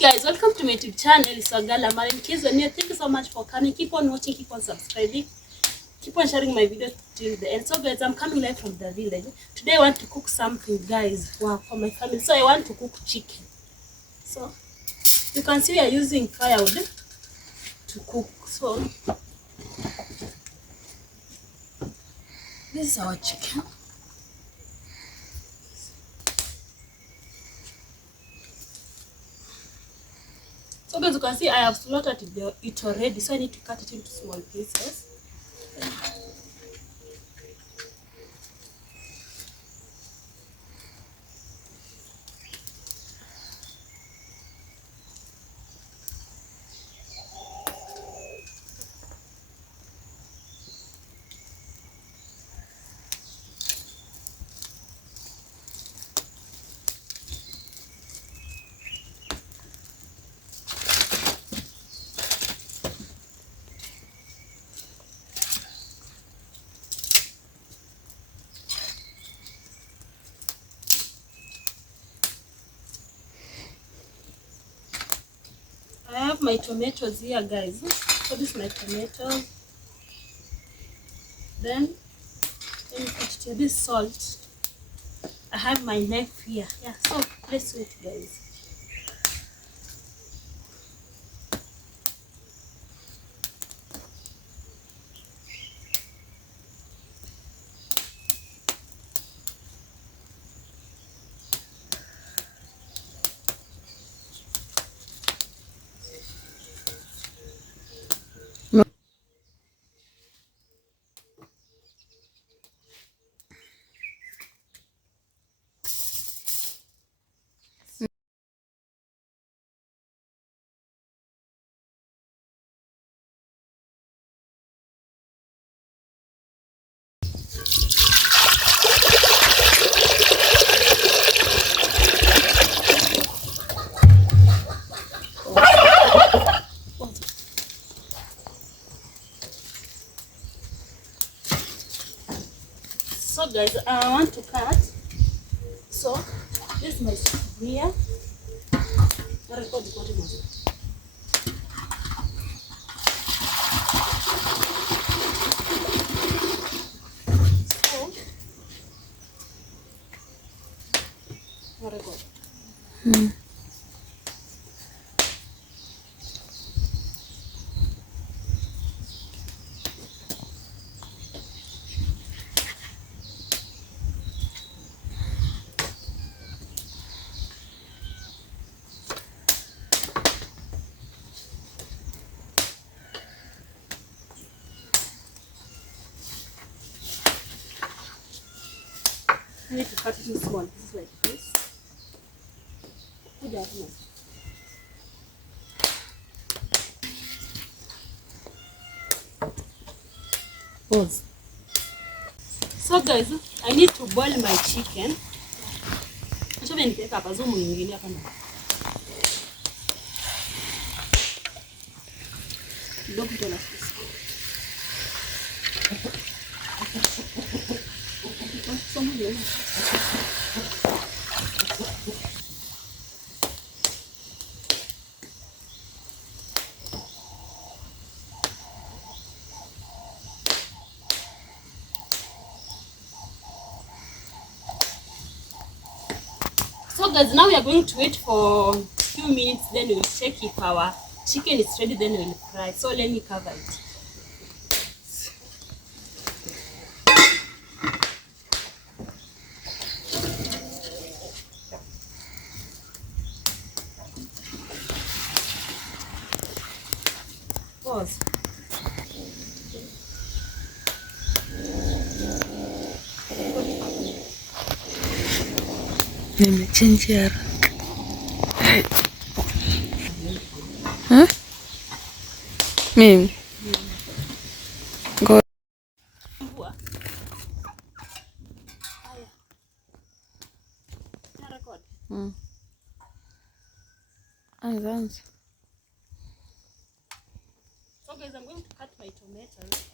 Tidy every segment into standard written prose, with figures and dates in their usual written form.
Guys, welcome to my YouTube channel. It's your girl Amara. In case you're new, thank you so much for coming. Keep on watching, keep on subscribing, keep on sharing my video till the end. So guys, I'm coming live from the village. Today I want to cook something, guys, wow, for my family. So I want to cook chicken. So you can see we are using firewood to cook. So this is our chicken. So guys, you can see I have slaughtered it already, so I need to cut it into small pieces. I have my tomatoes here, guys. So this is my tomatoes. Then let me put it here. This salt. I have my knife here. Yeah, so let's wait, guys. So guys, I want to cut. So this is my sufuria. I need to cut it in small pieces like this. Pause. So guys, I need to boil my chicken. So guys, now we are going to wait for a few minutes, then we'll check if our chicken is ready, then we'll fry. So let me cover it. Pause. Nimechinjia haraka. Mimi ngoja anza. So guys, I'm going to cut my tomatoes.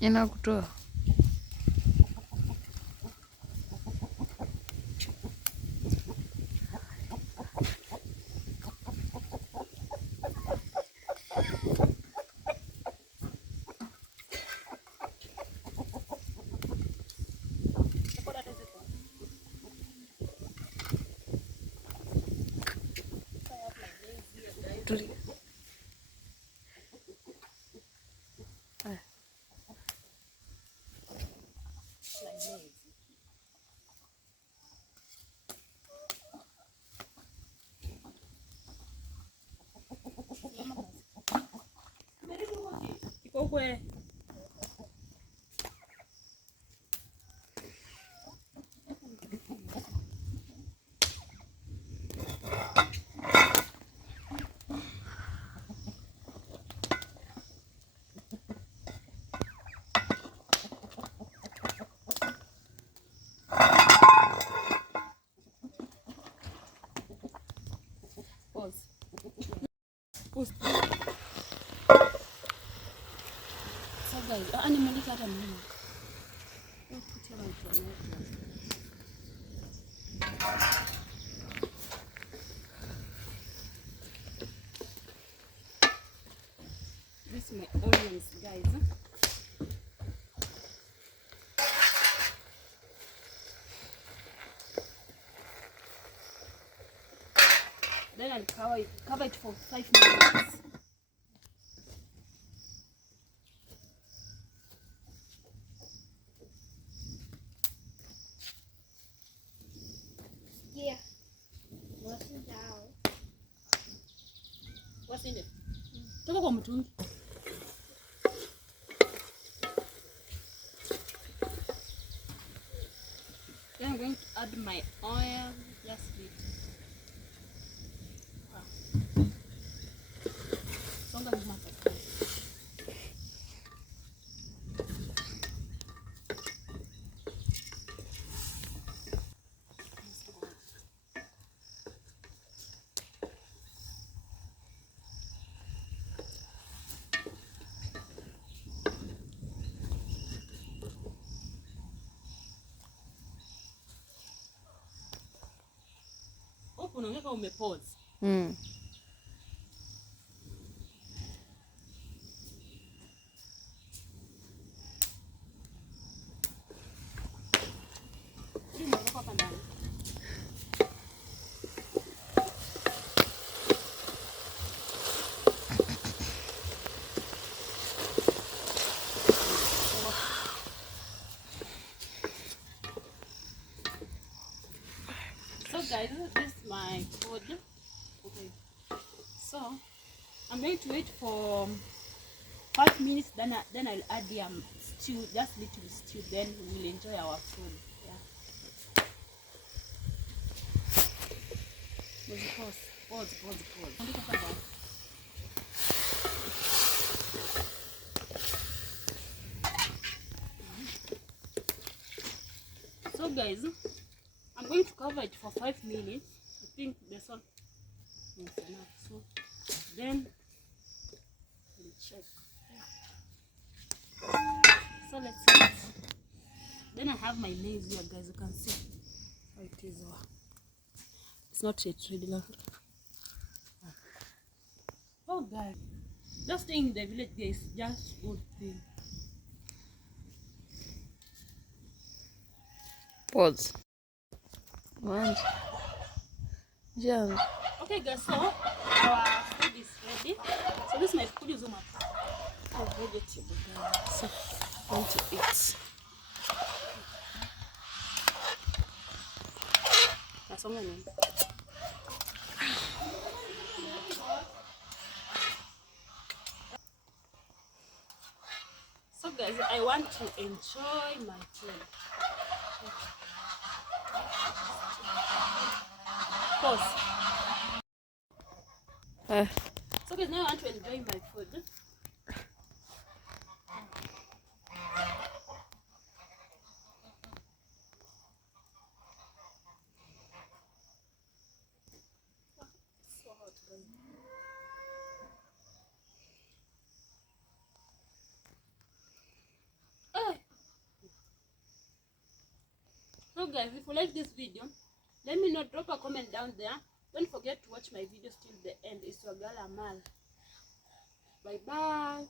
Inakutoa. Tulia. Kikokwe. Pause. Pause. So guys, nimulika hata mimi. Put your mic on. This is my onions, guys. Then I'll cover it for 5 minutes. Yeah. What's in down? What's in it? Toka kwa mtungi. Then I'm going to add my oil, just a bit. Songa nyuma sasa. Unaongea umepause. So guys, this is my food. Okay. So I'm going to wait for 5 minutes. Then I'll add the stew, just little stew. Then we will enjoy our food. Yeah. Pause. So guys, I'm going to cover it for 5 minutes. I think the salt is enough. So then we'll check. So let's see it. Then I have my maize here, guys. You can see how it is. It's not yet ready. Oh guys, just staying in the village, guys, just good thing. Pause. One. Just. Okay guys, so our food is ready. So this is my food is vegetable, guys. So I want to eat. So guys, I want to enjoy my food. Pause. So guys, now I want to enjoy my food. guys, if you like this video, let me know, drop a comment down there. Don't forget to watch my videos till the end. It's your girl Amal. Bye bye.